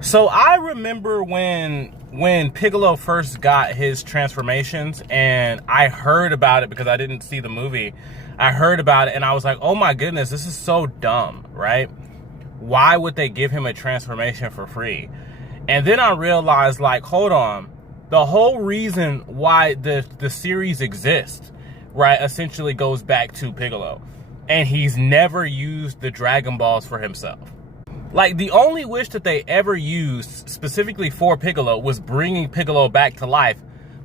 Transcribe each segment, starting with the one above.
So I remember when Piccolo first got his transformations, and I heard about it because I didn't see the movie. I heard about it and I was like, oh my goodness, this is so dumb, right? Why would they give him a transformation for free? And then I realized, like, hold on. The whole reason why the series exists, right, essentially goes back to Piccolo. And he's never used the Dragon Balls for himself. Like, the only wish that they ever used specifically for Piccolo was bringing Piccolo back to life.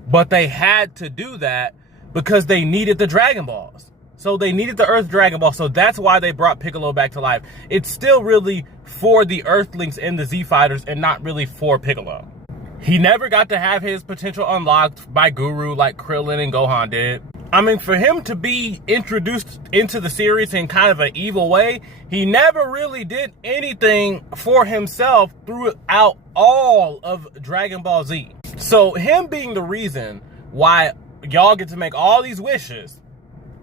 But they had to do that because they needed the Dragon Balls. So they needed the Earth Dragon Ball. So that's why they brought Piccolo back to life. It's still really for the Earthlings and the Z Fighters and not really for Piccolo. He never got to have his potential unlocked by Guru like Krillin and Gohan did. I mean, for him to be introduced into the series in kind of an evil way, he never really did anything for himself throughout all of Dragon Ball Z. So him being the reason why y'all get to make all these wishes,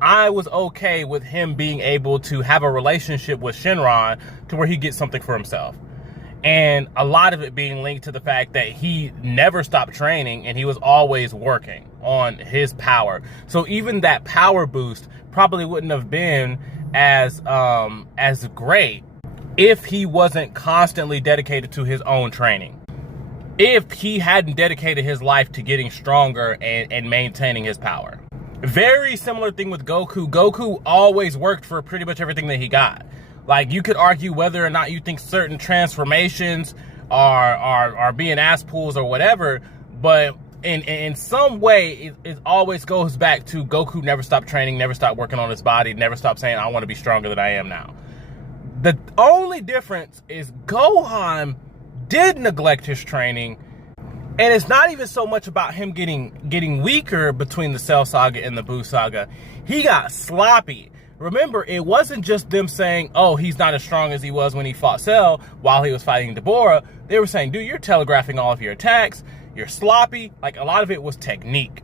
I was okay with him being able to have a relationship with Shenron to where he gets something for himself. And a lot of it being linked to the fact that he never stopped training and he was always working on his power. So even that power boost probably wouldn't have been as great if he wasn't constantly dedicated to his own training. If he hadn't dedicated his life to getting stronger and maintaining his power. Very similar thing with Goku. Goku always worked for pretty much everything that he got. Like, you could argue whether or not you think certain transformations are being ass pulls or whatever, but in some way, it always goes back to Goku never stopped training, never stopped working on his body, never stopped saying, I want to be stronger than I am now. The only difference is Gohan did neglect his training, and it's not even so much about him getting weaker between the Cell Saga and the Buu Saga. He got sloppy. Remember, it wasn't just them saying, oh, he's not as strong as he was when he fought Cell while he was fighting Dabura. They were saying, dude, you're telegraphing all of your attacks. You're sloppy. Like, a lot of it was technique.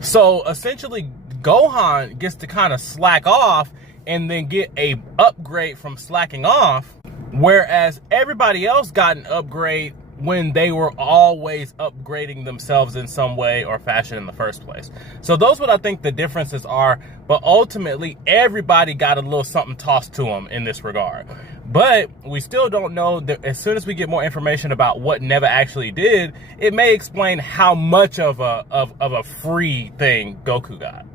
So essentially, Gohan gets to kind of slack off and then get a upgrade from slacking off. Whereas everybody else got an upgrade when they were always upgrading themselves in some way or fashion in the first place. So those what I think the differences are, but ultimately everybody got a little something tossed to them in this regard. But we still don't know that. As soon as we get more information about what Neva actually did, it may explain how much of a free thing Goku got.